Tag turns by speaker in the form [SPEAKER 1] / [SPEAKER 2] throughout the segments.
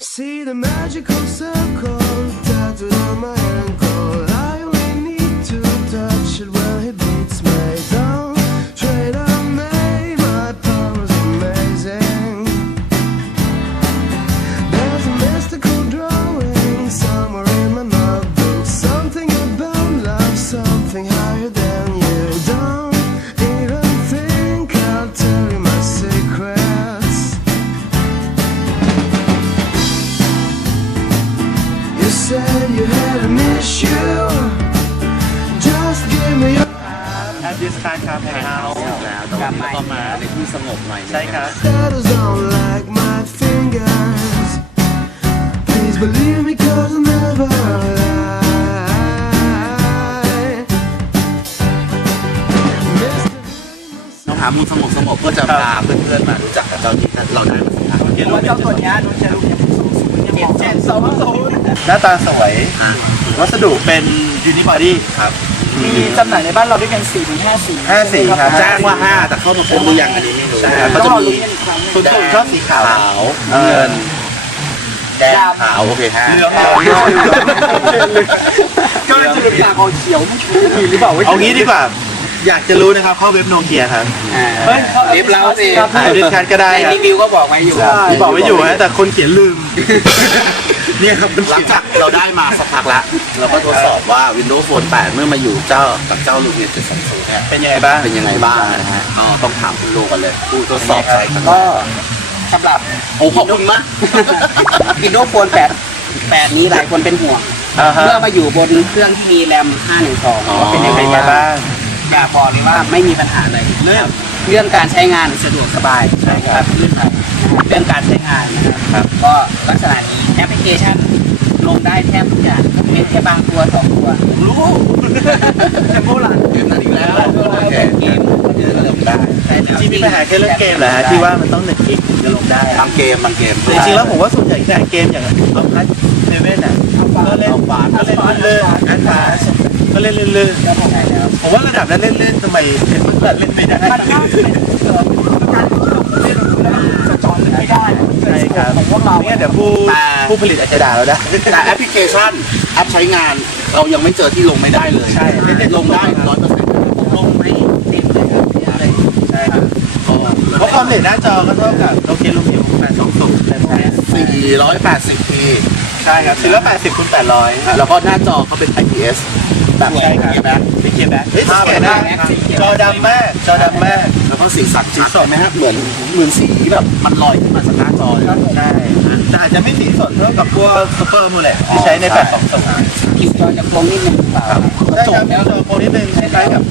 [SPEAKER 1] See the magical circle tattooed on my ankle. I only need to touch it when he beats me down. Trade on me, my power's amazing. There's a mystical drawing somewhere in my notebook. Something about love, something higher than you. Don't even think I'll tell you my secrets. You said you had an issue. Just give me your
[SPEAKER 2] แอปดิสการ์ครับแฮงเอาท์
[SPEAKER 3] แล้วแต่ว่าก็มาในที่สงบหน่อย
[SPEAKER 2] ใช่ครับ
[SPEAKER 1] shadows don't like my fingers. Please believe me 'cause I never lie. Mr.
[SPEAKER 3] ต้องหามุมสงบเพื่อจะพาเพื่อนๆมารู้จักกับเจ้าที่เราได้มาสักครั้ง
[SPEAKER 2] เจ้าตัวนี้โดนเจลู720หน้าตาสวย วัสดุเป็นยูนิบอดี้ครับ
[SPEAKER 4] มีจำหน่ายในบ้านเราด้วยกัน4-5 สี
[SPEAKER 2] 5 สีครับ
[SPEAKER 3] แจ้งว่า5แต่เข้ามาครบหรือยังอันนี้ไม่รู้
[SPEAKER 2] ใช่ครับ
[SPEAKER 3] ก็
[SPEAKER 2] ก็
[SPEAKER 3] จะ
[SPEAKER 2] จะ
[SPEAKER 3] มี
[SPEAKER 2] มีคุณตุ่มชอบสีขาว
[SPEAKER 3] เงินแดงขาวโอเค5
[SPEAKER 2] เหลือง
[SPEAKER 4] ก็จะเป็นตาเอาเขียวไม่ชูมีหรือเปล่า
[SPEAKER 2] เอางี้ดีกว่า อยากจะรู้นะครับเข้าเว็บโนเกียครับ
[SPEAKER 4] เฮ้ย
[SPEAKER 3] ลิฟต์เราสิ
[SPEAKER 2] แอปดิสการ์ก็ได้
[SPEAKER 3] ใน
[SPEAKER 2] ครับ
[SPEAKER 3] รีวิวก็บอกไว้อยู่
[SPEAKER 2] ที่บอกไว้อยู่ฮะแต่คนเขียนลืม เนี่ยครับมัน
[SPEAKER 3] หลังจากเราได้มาสักพักละเราก็ทดสอบว่า Windows Phone 8 เมื่อมาอยู่กับเจ้าลูกเรียน720เนี่ย
[SPEAKER 2] เป็นยังไงบ้าง
[SPEAKER 3] เป็นยังไงบ้างนะฮะก็ต้องถามคุณลูกกันเลยผู้ทดสอบใช้กัน
[SPEAKER 4] ก็สำหรับ
[SPEAKER 3] โอ้ขอบคุณมาก
[SPEAKER 4] Windows Phone 8นี้หลายคนเป็นห่วง
[SPEAKER 2] อ่าฮะ
[SPEAKER 4] เมื่อมาอยู่บนเครื่องที่มีแรม512ว่าเป็นยังไง
[SPEAKER 2] เป็นยังไง
[SPEAKER 4] บ้า
[SPEAKER 2] บ้าง ง
[SPEAKER 4] อยากบอกเลยว่าไม่มีปัญหาเลยเรื่องการใช้งานสะดวกสบาย
[SPEAKER 2] ใช่ครับ
[SPEAKER 4] ลื่นไหลเรื่องการใช้งานนะครับก็ลักษณะนี้แอปพลิเคชันลงได้แทบทุกอย่างยกเว้นแค่บางตัว2 ตัว
[SPEAKER 3] รู้
[SPEAKER 4] แอปโบราณ
[SPEAKER 3] เกมนั้นอีกแล้วโอเค
[SPEAKER 4] เกม
[SPEAKER 3] เดี๋ยวเราลงได้
[SPEAKER 2] จริงๆมีปัญหาแค่เรื่องเกมแหละฮะที่ว่ามันต้อง1 กิกถึงจะลงได้
[SPEAKER 3] บางเกม
[SPEAKER 2] แต่จริงๆแล้วผมว่าส่วนใหญ่ที่เกมอย่างเอาพัทเซเว่นอ่ะก็เล่นก็เล่นเลื่อนๆอันฟาสก็เล่นเลื่อน
[SPEAKER 4] แล้วพอไงแล้ว
[SPEAKER 2] ๆผมว่าระดับนั้นเล่นๆทำไมเห็นมันแบบเล่นไม่ได้
[SPEAKER 4] มันถ้าเป็นการที่เราเล่นแล้วสจอนไม่ได้
[SPEAKER 2] ใช่ครับ
[SPEAKER 4] ของพวกเรา
[SPEAKER 2] เนี่ยเดี๋ยวผู้ผลิตอาจจะด่าเราได้
[SPEAKER 3] แต่แอปพลิเคชันแอปใช้งานเรายังไม่เจอที่ลงไม่ได้เลย
[SPEAKER 2] ใช่ไม่ได้
[SPEAKER 3] ลงได้100%ลงไม่ติดเลยครับใช่ครับ
[SPEAKER 2] เพราะความเร็วหน้าจอก็เท่ากับโนเกียลูกเขียว820แต่
[SPEAKER 3] 480p
[SPEAKER 2] ใช่ครับ480คูณ800
[SPEAKER 3] แล้วก็หน้าจอเขาเป็น IPS แบบ
[SPEAKER 2] ใช่ครับ
[SPEAKER 3] เกียร์แบ็ค
[SPEAKER 2] เป็นเกียร์แบ็คสแกนได้จอดำมากจอดำมาก
[SPEAKER 3] แล้วก็สีสันชัดไหมฮะเหมือนสีแบบมันลอยขึ้นมาจากหน้าจอเลย
[SPEAKER 2] ใช่แต่อาจจะไม่สีสดเท่ากับพวกซูเปอร์มูลแหละที่ใช้ใน820
[SPEAKER 4] คิวจอจะกลมนิดนึงเปล่า
[SPEAKER 2] ใช่ครับจอโปรนิดนึงคล้ายๆกับ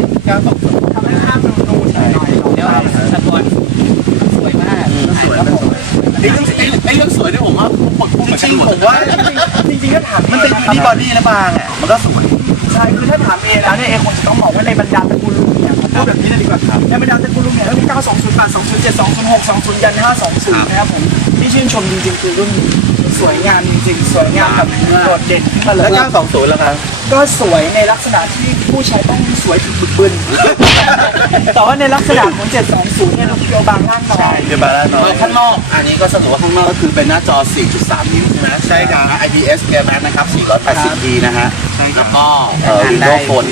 [SPEAKER 2] 820
[SPEAKER 4] ทำให้ภาพมันนูนหน่อยเดี๋ยวสะท้อนสวยมาก
[SPEAKER 2] สวย
[SPEAKER 3] ไอ้เรื่องสวยเนี่ยผมว่าหมดพุ่ง
[SPEAKER 2] จริงๆผมว่า
[SPEAKER 4] จริงๆถ้าถาม
[SPEAKER 2] มันเป็นยูนิบอดี้และบางอ่ะมันก็สวย
[SPEAKER 4] ใช่คือถ้าถามเอแล้วเนี่ยเอคงจะต้องบอกว่าในบรรดาตระกูลลุงเนี่ยพูดแบบนี้เลยดีกว่าครับในบรรดาตระกูลลุงเนี่ยก็มี920 820 720 620ยัน520นะครับผมที่ชื่นชมจริงๆคือรุ่นนี้สวยงามจริงๆสวยงามแบบโดดเด่นขึ้นมาเลย
[SPEAKER 2] แล้ว920แล้วครับ
[SPEAKER 4] ก็สวยในลักษณะที่ผู้ใช้ต้องสวยถึงบึกบึน แต่ว่าในลักษณะของ720เนี่ยเราเคียวบางล่างน้อย
[SPEAKER 2] เดี๋ยวบาลานซ์น้อย
[SPEAKER 3] ข้างนอกอันนี้ก็สรุปว่าข้างนอกก็คือเป็นหน้าจอ 4.3 นิ้วใช่ไหม
[SPEAKER 2] ใช่ครับ
[SPEAKER 3] IPS เกียร์แบ็คนะครับ 480p นะฮะ
[SPEAKER 2] ใช่ครับ
[SPEAKER 3] แล้วก็ Windows Phone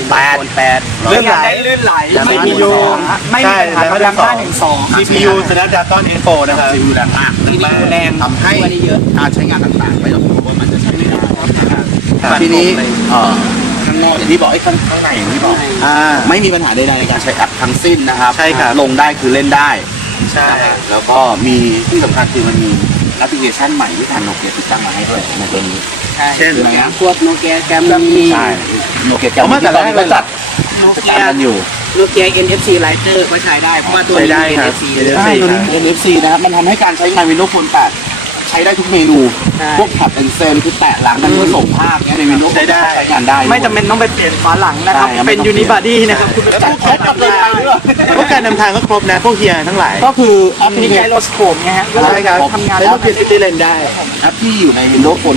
[SPEAKER 3] 8
[SPEAKER 2] เลื่อนไหล
[SPEAKER 4] ได้ลื่นไหล
[SPEAKER 3] ไม่
[SPEAKER 4] ไม่
[SPEAKER 3] มี
[SPEAKER 4] มี
[SPEAKER 3] ปั
[SPEAKER 4] ปั
[SPEAKER 3] ญ
[SPEAKER 4] ญ
[SPEAKER 3] หา
[SPEAKER 4] หาไม่มีปัญหากับแรม512
[SPEAKER 2] CPU Snapdragon Info นะครับ
[SPEAKER 3] ซีวิวแรงมาก
[SPEAKER 4] ซีพียูแรง
[SPEAKER 3] ทำให้
[SPEAKER 4] ตัวได้เยอะ
[SPEAKER 3] การใช้งานต่างๆ ไม่ต้องกลัวว่ามันจะใช้ไม่ได้
[SPEAKER 2] ครับ
[SPEAKER 3] ทีนี้ข้างนอกอย่างที่บอกข้างในอย่างที่บอกไม่มีปัญหาใดๆในการใช้แอปทั้งสิ้นนะครับ
[SPEAKER 2] ใช่ครับ
[SPEAKER 3] ลงได้คือเล่นได้
[SPEAKER 2] ใช่
[SPEAKER 3] แล้วก็มีที่สำคัญคือมันมีแอปพลิเคชันใหม่ที่ทางโนเกียติดตั้งมาให้ด้วยในตัวนี้
[SPEAKER 2] เช่น
[SPEAKER 4] พวกโนเกียแกรมมี
[SPEAKER 3] ใช่โนเกียแก
[SPEAKER 2] เอามาแต่แรกเลย
[SPEAKER 3] จัด
[SPEAKER 4] โนเกี
[SPEAKER 3] ตาม
[SPEAKER 4] ย
[SPEAKER 3] กันอยู่
[SPEAKER 4] โนเกีย NFC Lighter ก็ใช้ได้เพราะว่าตัว
[SPEAKER 2] ใช้
[SPEAKER 4] นี้
[SPEAKER 2] ได้
[SPEAKER 4] มี
[SPEAKER 2] ครับ
[SPEAKER 4] NFC
[SPEAKER 2] เดี๋ยว
[SPEAKER 3] ใช่ตัวนี้ NFC นะครับมันทำให้การใช้งาน Windows Phone 8 ใช้ได้ทุกเมนู พวกแท็บเป็นเซนคือแตะหลังมันก็ส่งภาพเนี้ยใน Windows
[SPEAKER 2] ใช้ได้
[SPEAKER 3] ใช้งานได้
[SPEAKER 4] ไม่จำเป็นต้องไปเปลี่ยนฝาหลังนะครับ
[SPEAKER 3] ใช่
[SPEAKER 4] เป็น Unibody นะครับคือ
[SPEAKER 2] แล้ว
[SPEAKER 4] จัด
[SPEAKER 2] พวกการนำทางพวกการนำทางก็ครบนะ พวกเฮียทั้งหลาย
[SPEAKER 3] ก็คือแอปพ
[SPEAKER 4] มี
[SPEAKER 3] ลิเค
[SPEAKER 4] ไก
[SPEAKER 3] ชัน
[SPEAKER 4] โรสโคปไงฮะ
[SPEAKER 2] ใช่ครับ
[SPEAKER 4] ทำงาน
[SPEAKER 2] ใช้
[SPEAKER 4] แล้ว
[SPEAKER 2] พวกเฮียซิตี้เลนได้
[SPEAKER 3] แอปที่อยู่ใน Windows Phone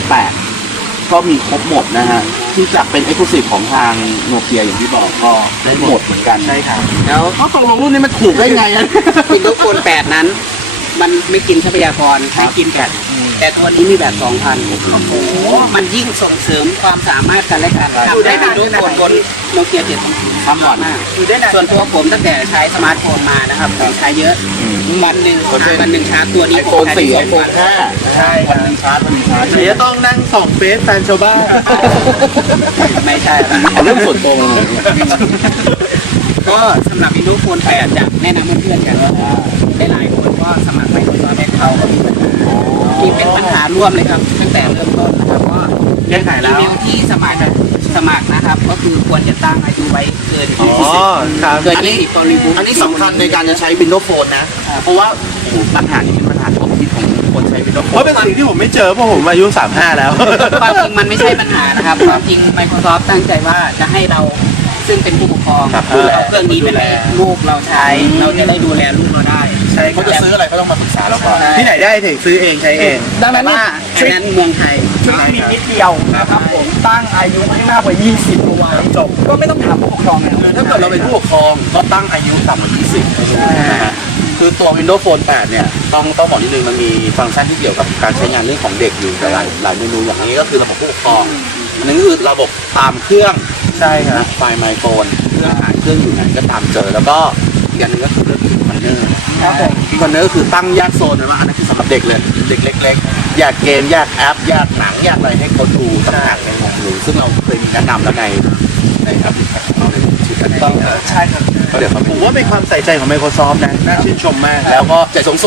[SPEAKER 3] 8 ก็มีครบหมดนะฮะ ที่จะเป็น Exclusive ของทางโนเกียอย่างที่บอกก็ได้หมดเหมือนกัน
[SPEAKER 2] ใช่ครับ
[SPEAKER 4] แล้ว
[SPEAKER 3] ก็ตกลงรุ่นนี้มันถูกได้ไงอะ
[SPEAKER 4] Windows Phone 8 นั้น
[SPEAKER 5] มันไม่กินทรัพยากรไม่กินแบตแต่ตัวนี้มีแบต 2,000 โอ้โหมันยิ่งส่งเสริมความสามารถกันและกันทำได้เป็นรูปบนโนเกีย7
[SPEAKER 3] ทำก่อน
[SPEAKER 5] มากส่วนตัวผมตั้งแต่ใช้สมาร์ทโฟนมานะครับผมใช้เยอะวันหนึ่งชาร์จตัวนี้
[SPEAKER 3] iPhone 4 iPhone
[SPEAKER 2] ใช่
[SPEAKER 3] 5วันหนึงชาร์จวันหนึงชาร์จ
[SPEAKER 2] เดี๋ยวต้องนั่งส่องเฟซแฟนชาวบ้าน
[SPEAKER 5] ไม่ใช่ละ
[SPEAKER 3] เอาเรื่องส่วนตัวมาหน่อย
[SPEAKER 5] ก็สำหรับ Windows Phone 8 จะแนะนำเพื่อนๆกันว่าได้หลายคนก็สมัคร Microsoft Account ก็มีปัญหาที่เป็นปัญหาร่วมเลยครับตั้งแต่เริ่มต้นนะครับว่า
[SPEAKER 2] แก้ไข
[SPEAKER 5] อี
[SPEAKER 2] แล้ว
[SPEAKER 5] เมลที่สมัครนะครับ ก็คือควรจะตั้งอายุไว้เกิน
[SPEAKER 2] อ๋อครับ
[SPEAKER 5] เกิน20 บริบูรณ์
[SPEAKER 3] อันนี้สำคัญในการจะใช้ Windows Phone นะ เพราะว่าโอ้โหปัญหานี้เป็นปัญหาท็อปฮิตของคนใช้ Windows
[SPEAKER 2] เพ
[SPEAKER 3] Phone
[SPEAKER 2] ราะเป็นสิ่งที่ผมไม่เจอเพราะผมอายุ 35 แล้ว
[SPEAKER 5] ความจริงมันไม่ใช่ปัญหานะครับความจริง Microsoft ตั้งใจว่าจะให้เราซึ่งเป็นผู้ปกครอง
[SPEAKER 3] ครับ
[SPEAKER 5] เอาเครื่องนี้ไปให้ลูกเราใช้เราจะได้ดูแลลูกเราได้
[SPEAKER 2] ใช่
[SPEAKER 3] เขาจะซื้ออะไรเขาต้องมาปรึกษาเราก่อน
[SPEAKER 2] ที่ไหนได้ถึงซื้อเองใช้เอง
[SPEAKER 4] ดังนั้น
[SPEAKER 5] ว่า
[SPEAKER 4] เนี่ย
[SPEAKER 5] อันนั้นเมืองไทย
[SPEAKER 4] ทริคมีนิดเดียวนะครับผมตั้งอายุไม่มากกว่า 20เอาไว้จบก็ไม่ต้องถามผู้ปกครองแล้ว
[SPEAKER 3] คือถ้าเกิดเราเป็นผู้ปกครองก็ตั้งอายุต่ำกว่า 20 นะฮะคือตัว Windows Phone 8 เนี่ยต้องบอกนิดนึงมันมีฟังก์ชันที่เกี่ยวกับการใช้งานเรื่องของเด็กอยู่หลายเมนูอย่างนี้ก็คือระบบผู้ปกครองอันนี้ก็คือระบบตามเครื่อง
[SPEAKER 2] ใช่ครับ
[SPEAKER 3] ไฟล์ My Phone เครื่องหาเครื่องอยู่ไหนก็ตามเจอแล้วก็อีกอันหนึงก็คือเรื่องคอนเนอร์
[SPEAKER 4] ครับผม
[SPEAKER 3] คอนเนอร์คือตั้งแยกโซนนะว่าอันนั้นคือสำหรับเด็กเลยเด็กเล็กๆแยกเกมแยกแอปแยกหนังแยกอะไรให้เขาดูต่างหากในของหนูซึ่งเราเคยมีแนะนำแล้วในแอปพลิเคชันของเราในชื่อกันต้อง
[SPEAKER 4] ใช่ครับ
[SPEAKER 3] ก็เดี๋ยวเขา
[SPEAKER 2] ผมว่าเป็นความใส่ใจของ Microsoft นะน่าชื่นชมมาก
[SPEAKER 3] แล้วก็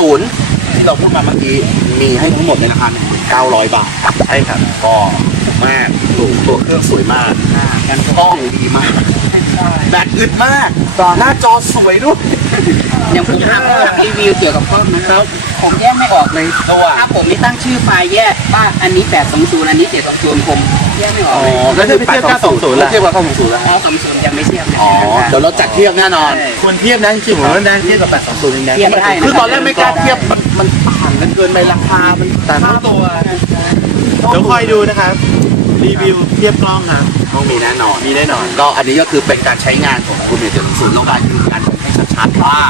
[SPEAKER 3] 720ที่เราพูดมาเมื่อกี้มีให้ทั้งหมดในราคา 1,900 บาท
[SPEAKER 2] ใช่ครับ
[SPEAKER 3] ก็ถูกมากตัวเครื่องสวยมากกล้องดีมากแบตอึดมากหน้าจอสวยด้วย
[SPEAKER 5] อย่างผมทำรีวิวเกี่ยวกับกล้องนะครับผมแยกไม่ออกเลย
[SPEAKER 3] ตัว
[SPEAKER 5] ถ้าผมไม่ตั้งชื่อไฟล์แยกว่าอันนี้820อันนี้720ผมแยกไม่ออก
[SPEAKER 3] อ๋อ
[SPEAKER 5] เลย
[SPEAKER 2] แล้วถ้าไปเทียบ920
[SPEAKER 3] แล้
[SPEAKER 2] ล่ะ
[SPEAKER 3] วเทียบกับ920แล้ว
[SPEAKER 5] 920ยังไม่เทียบนะ
[SPEAKER 3] อ๋อเดี๋ยวเราจัดเทียบแน่นอน
[SPEAKER 2] ควรเทียบนะจริงๆผมว่านะเทียบกับ820นี่นะ
[SPEAKER 5] เทียบได้นะ
[SPEAKER 3] คือตอนแรกไม่กล้าเทียบมันต่างกันเกินไปราคามัน
[SPEAKER 2] แต่ทั้งตัวเดี๋ยวคอยดูนะครับ รีวิวเทียบกล้องครับ
[SPEAKER 3] ต้องมีแน่นอน
[SPEAKER 2] มีแน่นอน
[SPEAKER 3] ก็อันนี้ก็คือเป็นการใช้งานของคุณเมย์720ลงได้คือการให้ชัดๆว่า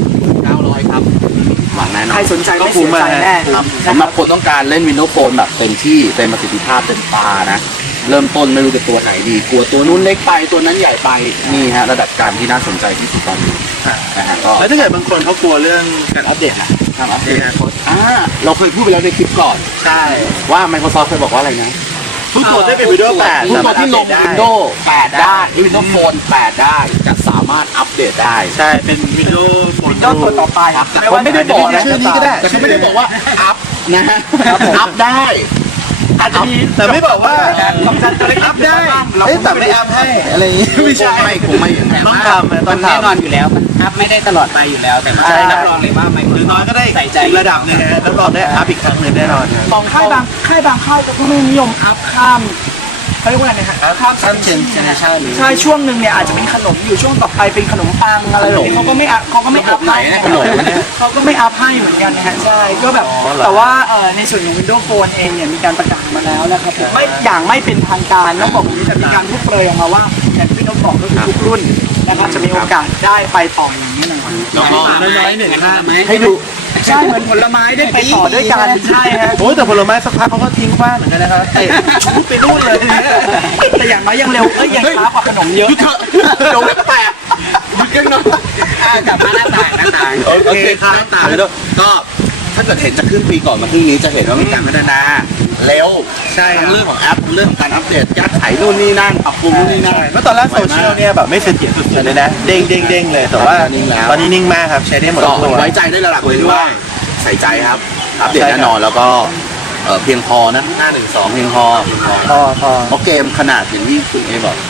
[SPEAKER 3] 900ครับหวังแน่นอน
[SPEAKER 4] ใครสนใจไม่เสียใจแน่
[SPEAKER 3] ครับสำหรับคนต้องการเล่น Windows Phone แบบเต็มที่เต็มประสิทธิภาพเต็มตานะ เริ่มต้นไม่รู้จะตัวไหนดี กลัวตัวนู้นเล็กไปตัวนั้นใหญ่ไปนี่ฮะระดับการที่น่าสนใจที่สุดตอนนี้นะฮะก็
[SPEAKER 2] แล้วถ้าเกิดบางคนเขากลัวเรื่องการอัปเดตอะ
[SPEAKER 3] ทำอัปเดตเราเคยพูดไปแล้วในคลิปก่อน
[SPEAKER 2] ใช่
[SPEAKER 3] ว่า Microsoft เคยบอกว่าอะไรนะ
[SPEAKER 2] ทุกตัวได้เป็น Windows 8
[SPEAKER 3] ทุกตัวที่ลง Windows 8 ได้ Windows Phone 8 ได้จะสามารถอัปเดตได้
[SPEAKER 2] ใช่ เป็น Windows Phone
[SPEAKER 4] ยอดตัวต่อไป
[SPEAKER 3] แต่เขาไม่ได้บอกนะ
[SPEAKER 2] ชื่อนี้ก็ได้
[SPEAKER 3] แต่เขาไม่ได้บอกว่าอัพนะฮะอัพได้
[SPEAKER 4] อาจจะมี
[SPEAKER 2] แต่ไม่บอกว่า
[SPEAKER 4] ต้องการตัวเล็ก
[SPEAKER 2] อัพได้เอ้ยแต่ไม่อัพให้อะไรอย่างงี้ไม่ใช่
[SPEAKER 3] คงไม่อย่างนั้น
[SPEAKER 2] ต้องทำอะต้
[SPEAKER 5] มั
[SPEAKER 2] อน ง
[SPEAKER 5] แน่นอน
[SPEAKER 2] ทำ
[SPEAKER 5] อยู่แล้วมันอัพไม่ได้ตลอดไปอยู่แล้ว แต่ว่า
[SPEAKER 2] ใช่
[SPEAKER 5] รับรองเลยว่า
[SPEAKER 2] หรือน้อยก็ได้
[SPEAKER 5] ใส่ใจ
[SPEAKER 2] ระดับหนึงนะฮะแล้วรองได้อัพอีกครั้งหนึ่งแน่นอนครับ
[SPEAKER 4] มองค่ายบางค่ายก็ไม่นิยมอัพข้ามเขาเรียกว่าอะไรนะฮะข้าม
[SPEAKER 5] ข้ามเจเนอเรชั่น
[SPEAKER 4] ใช่ช่วงหนึ่งเนี่ยอาจจะเป็นขนมอยู่ช่วงต่อไปเป็นขนมปังอะไรแบบนี้เขาก็ไม่อัพให้
[SPEAKER 3] ขนมเนี่ย
[SPEAKER 4] เขาก็ไม่อัพให้เหมือนกันนะฮะใช่ก็แบบแต่ว่าในส่วนของ Windows Phone เองเนี่ยมีการประกาศมาแล้วนะครับผมไม่อย่างไม่เป็นทางการต้องบอกว่าจะมีการพูดเปรยออกมาว่าอย่างที่เราบอกก็คือทุกรุ่นนะครับจะมีโอกาสได้ไปต่ออย่างนี้นะ
[SPEAKER 3] แล้วก็
[SPEAKER 2] น้อยๆหนึ่งข้าม
[SPEAKER 3] ให้ดู
[SPEAKER 4] ใช่เหมือนผลไม้ได้ไปต่อด้วยกันใช่ฮะ
[SPEAKER 2] โอ้ยแต่ผลไม้สักพักเขาก็ทิ้งขว้างเหมือนกันนะครับเตะชุบไปนู่นเลย
[SPEAKER 4] แต่อย่างน้อยยังเร็วยังช้ากว่าขนมเยอะ
[SPEAKER 3] หยุดเถอะเดี๋ยวไม่แตกหยุดกันหน่อย
[SPEAKER 5] กลับมาหน้าต่าง
[SPEAKER 3] โอเคครับต่างเลยด้วยก็ถ้าเกิดเห็นจากครึ่งปีก่อนมาครึ่งนี้จะเห็นว่ามีการพัฒนาเร็ว
[SPEAKER 2] ใช่ครับ
[SPEAKER 3] ทั้งเรื่องของแอปทั้งเรื่องของการอัปเดตแก้ไขนู่นนี่นั่นปรับปรุงนู่นนี่นั่น
[SPEAKER 2] เมื่อตอนแรกโซเชียลเนี่ยแบบไม่เสถียรสุดๆเลยนะ เด้งเด้งเด้งเลยแต่ว่า
[SPEAKER 3] นิ่งแล้ว
[SPEAKER 2] ตอนนี้นิ่งมากครับ ใช้ได้หมด
[SPEAKER 3] ก็
[SPEAKER 2] ทุกตัว
[SPEAKER 3] ไว้ใจได้ระดับเลยว่าใส่ใจครับ อัปเดตแน่นอนแล้วก็เพียงพอนะหน้า1-2เพียงพอ
[SPEAKER 2] พอ
[SPEAKER 3] เพราะเกมขนาดอย่างที่คุณเอบอก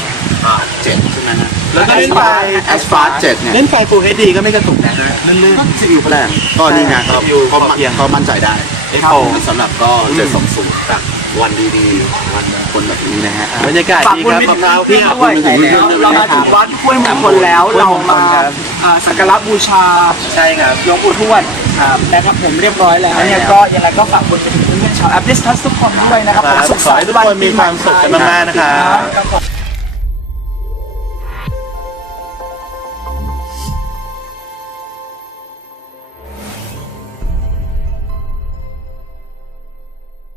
[SPEAKER 3] 7ใช่ไหมฮะ
[SPEAKER 2] แล้วก็เล่นไฟ
[SPEAKER 3] Asphalt 7เนี่ย
[SPEAKER 2] เล่นไฟ Full HD ก็ไม่กระตุกนะลื่น
[SPEAKER 3] ก็ซีอิ๊วแรงก็นี่ไงก็
[SPEAKER 2] CPU
[SPEAKER 3] ก็
[SPEAKER 2] พอเพียง
[SPEAKER 3] ก็มั่นใจได้
[SPEAKER 2] X4
[SPEAKER 3] สำหรับก็720กับวันดีๆวันคนแบบนี้นะฮะ
[SPEAKER 2] บรรยากาศ
[SPEAKER 4] ฝาก
[SPEAKER 2] ดี
[SPEAKER 4] คุณ
[SPEAKER 2] ครับ
[SPEAKER 4] วิ
[SPEAKER 2] มะพร้าวเพียบ
[SPEAKER 4] ด้วยเรามาถึงวัดห้วยมงคลแล้วเรามาสักการะบูชา
[SPEAKER 2] ใช่ครับ
[SPEAKER 4] หลวงปู่ทวดนะครับผมเรียบร้อยแล้วเนี่ยก็ยังไงก็ฝากคุณเป็นเพื่อนๆชาวแอปเดสทัสทุกคนด้วยนะครับผมสุข
[SPEAKER 2] ขอให้ทุกคนมีความสุขกันมากๆนะครับ
[SPEAKER 4] ผม